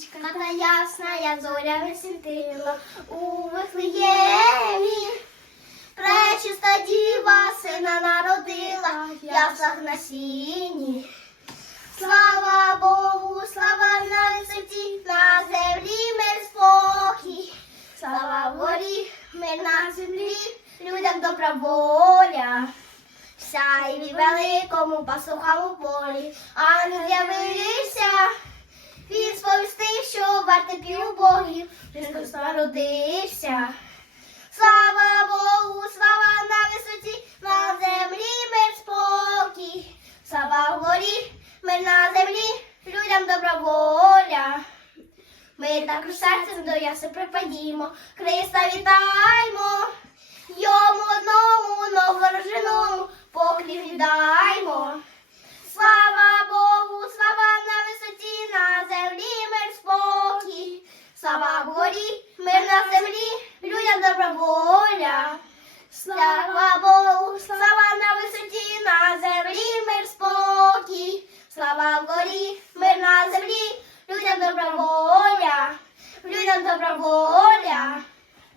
нічка, та ясна, я зорями світила у Вифлеємі. Пречиста діва сина народила, в яслах на сіні. Слава Богу, слава на висоті, на землі мир спокій. Слава горі, мир на землі, людям добра воля. Сяй великому пастухам у полі, а не з'явився. Він сповістив, вартий убогів, Христос народився. Слава Богу, слава на висоті, на землі мир спокій. Слава горі, мир на землі, людям добра воля. Ми також серцем до яси припадімо, Христа вітаймо, слава горі, мир на землі, людям добра воля. Слава Богу, слава на висоті, на землі, мир спокій, слава горі, мир на землі, людям добра воля, людям добра воля.